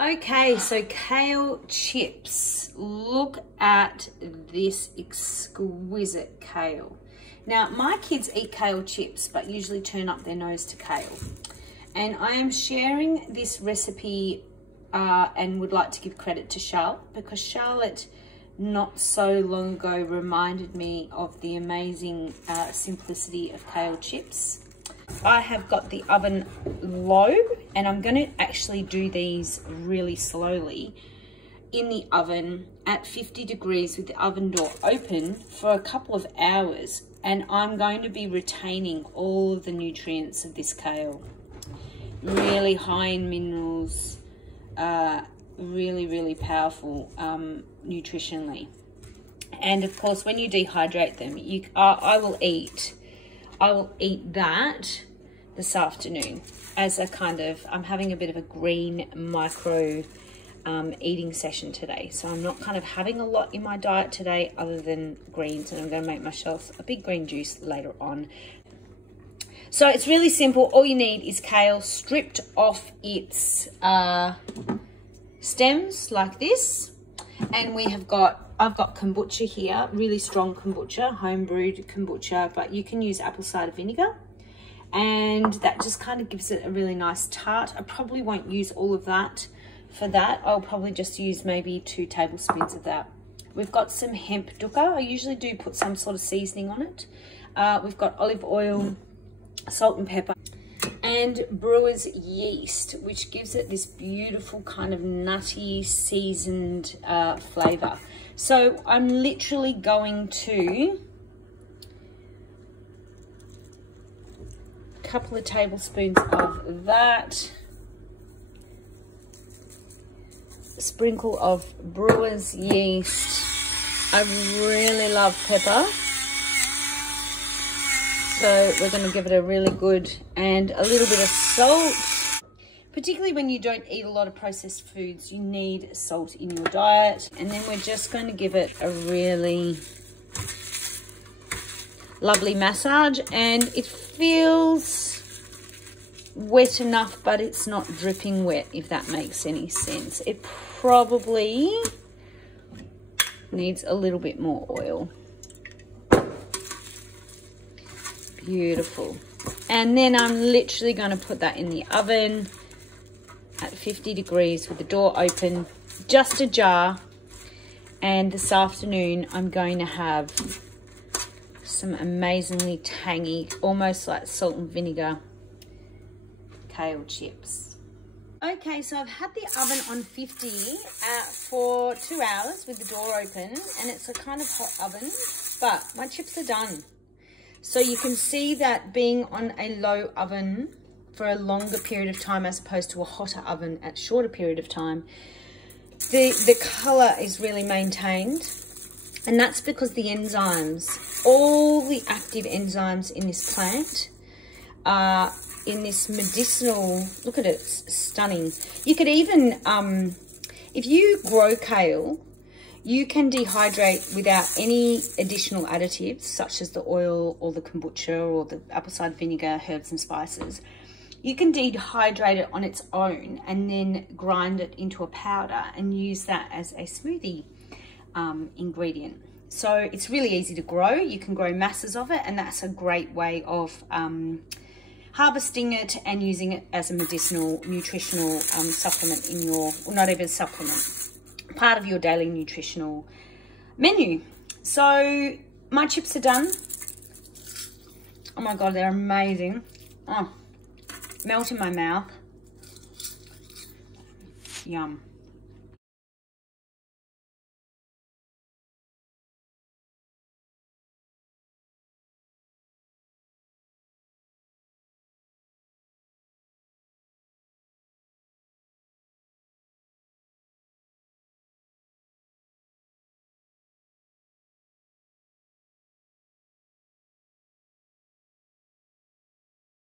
Okay, so kale chips. Look at this exquisite kale. Now, my kids eat kale chips, but usually turn up their nose to kale. And I am sharing this recipe and would like to give credit to Charlotte, because Charlotte not so long ago reminded me of the amazing simplicity of kale chips. I have got the oven low, and I'm going to actually do these really slowly in the oven at 50 degrees with the oven door open for a couple of hours, and I'm going to be retaining all of the nutrients of this kale. Really high in minerals, really powerful nutritionally. And of course, when you dehydrate them, I will eat that this afternoon as a kind of, I'm having a bit of a green micro eating session today. So I'm not kind of having a lot in my diet today other than greens, and I'm going to make myself a big green juice later on. So it's really simple. All you need is kale stripped off its stems like this. And I've got kombucha here, really strong kombucha, home brewed kombucha, but you can use apple cider vinegar. And that just kind of gives it a really nice tart. I probably won't use all of that for that. I'll probably just use maybe 2 tablespoons of that. We've got some hemp dukkha. I usually do put some sort of seasoning on it. We've got olive oil, salt and pepper, and brewer's yeast, which gives it this beautiful kind of nutty, seasoned flavor. So I'm literally going to a couple of tablespoons of that, a sprinkle of brewer's yeast. I really love pepper, so we're going to give it a really good, and a little bit of salt. Particularly when you don't eat a lot of processed foods, you need salt in your diet. And then we're just going to give it a really lovely massage, and it feels wet enough, but it's not dripping wet, if that makes any sense. It probably needs a little bit more oil. Beautiful. And then I'm literally going to put that in the oven at 50 degrees with the door open, just a jar. And this afternoon I'm going to have some amazingly tangy, almost like salt and vinegar kale chips. Okay, so I've had the oven on 50 for 2 hours with the door open, and it's a kind of hot oven, but my chips are done. So you can see that being on a low oven for a longer period of time as opposed to a hotter oven at a shorter period of time, the color is really maintained. And that's because the enzymes, all the active enzymes in this plant are in this medicinal, look at it, it's stunning. You could even, if you grow kale, you can dehydrate without any additional additives, such as the oil or the kombucha or the apple cider vinegar, herbs and spices. You can dehydrate it on its own and then grind it into a powder and use that as a smoothie ingredient. So it's really easy to grow. You can grow masses of it, and that's a great way of harvesting it and using it as a medicinal, nutritional supplement in your, or not even supplement, part of your daily nutritional menu. So my chips are done. Oh my God, they're amazing. Oh, melt in my mouth. Yum.